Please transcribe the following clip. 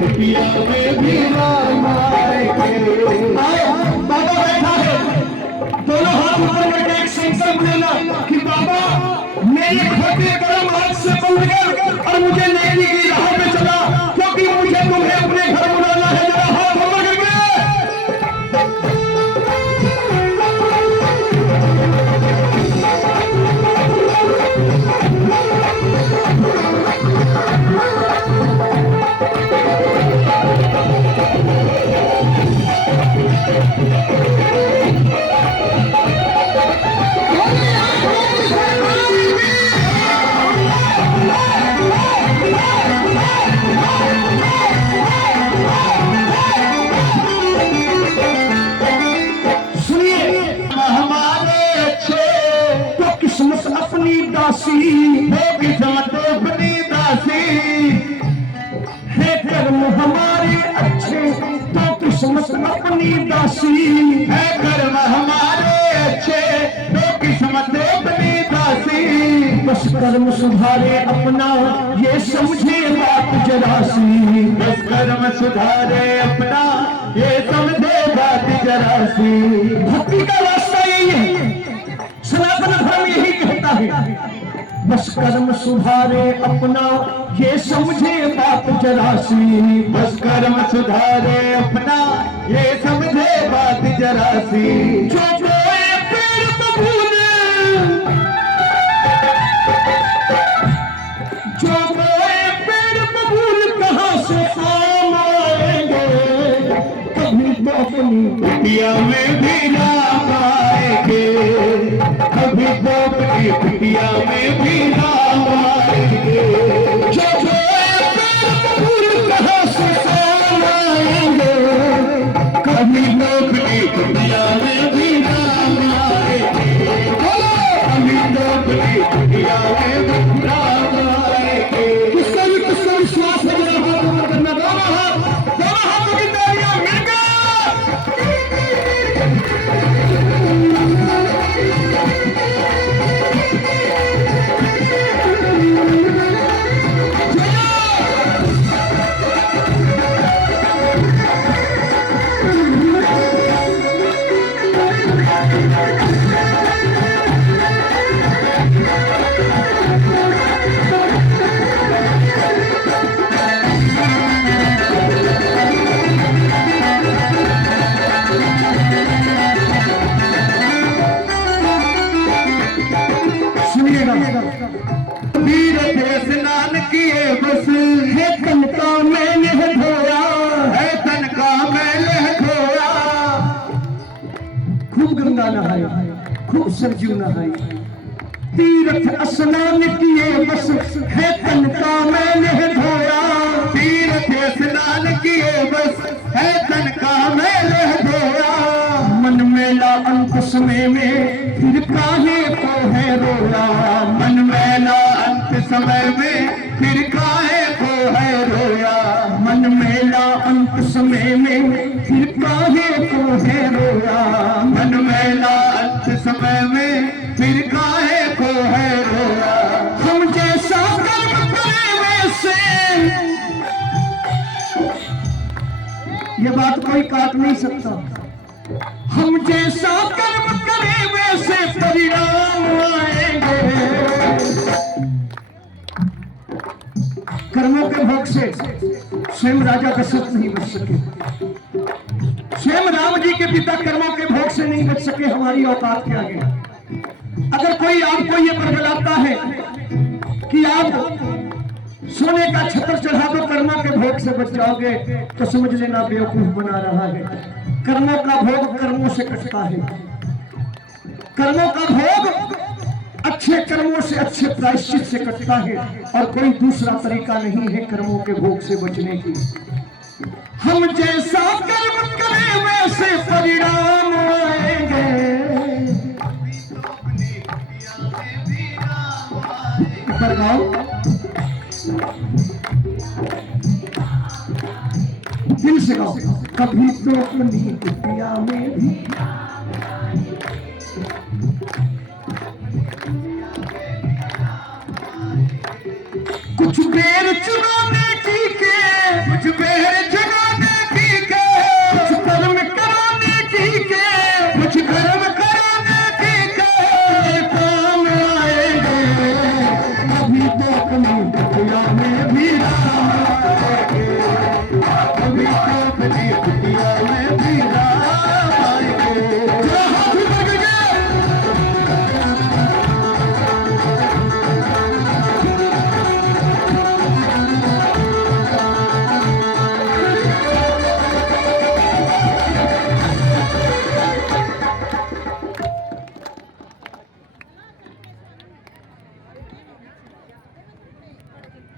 कुटिया में भी राम आएंगे। बाबा बैठा है, दोनों हाथ ऊपर करके एक संकल्प लेना कि बाबा मेरे खोटे कर्म आज से बंद कर और मुझे नेकी की राह पे चला, क्योंकि मुझे तुम्हें अपने घर बुलाना है। जरा हाथ ऊपर करके अपनी दासी वो किस्मत अपनी दासी है, कर्म हमारे अच्छे तो किस्मत अपनी दासी है। कर्म हमारे अच्छे तो किस्मत अपनी दासी। बस कर्म सुधारे अपना ये समझे बात जरा सी। बस कर्म सुधारे अपना ये समझे बात जरा सी। भक्ति का रास्ता यही है, सनातन धर्म यही कहता है। बस कर्म सुधारे अपना ये समझे बात जरा सी। बस कर्म सुधारे अपना ये समझे बात जरा सी। जो बोए पेड़ बबूल, जो बोए पेड़ बबूल कहाँ से काम आएंगे। कभी तो अपनी कुटिया में भी राम आएंगे। कभी तो अपनी कुटिया में भी राम आएंगे। जो बोए पेड़ बबूल कहाँ से काम आएंगे। कभी तो अपनी कुटिया में भी राम आएंगे। कभी तो अपनी कुटिया में भी राम आएंगे। किसका विश्वास है? जरा हाथ ऊपर करना, दोनों हाथों की तालियां मिलकर। वीर थे स्नान किए बस है तन का मैंने धोया, है तन का मैंने धोया। खूब गंगा नहाई, खूब सरजू नहाई, तीर्थ स्नान किए बस है तन का मैंने धोया। तीर्थ स्नान किए बस है तन का मैंने धोया। मन मेला अंत समय में फिर काहे को है रोया। मन मैला अंत समय में फिर काहे को है रोया। मन मेला अंत समय में फिर काहे को है रोया। मन मैला अंत समय में फिर काहे को है रोया। हम जैसा कर्म करे वैसे, ये बात कोई काट नहीं सकता। हम जैसा कर्म करे वैसे परिणाम आएंगे। कर्मों के भोग से स्वयं राजा दशरथ नहीं बच सके, स्वयं राम जी के पिता कर्मों के भोग से नहीं बच सके हमारी औकात के आगे। अगर कोई आपको ये बरगलाता है कि आप सोने का छत्र चढ़ा दो कर्मों के भोग से बच जाओगे, तो समझ लेना बेवकूफ बना रहा है। कर्मों का भोग कर्मों से कटता है। कर्मों का भोग अच्छे कर्मों से, अच्छे प्रायश्चित से कटता है, और कोई दूसरा तरीका नहीं है कर्मों के भोग से बचने की। हम जैसा कर्म करें वैसे परिणाम आएंगे। ऊपर गाओ, दिल से गाओ। कभी तो अपनी कुटिया में भी, कुछ देर चुराने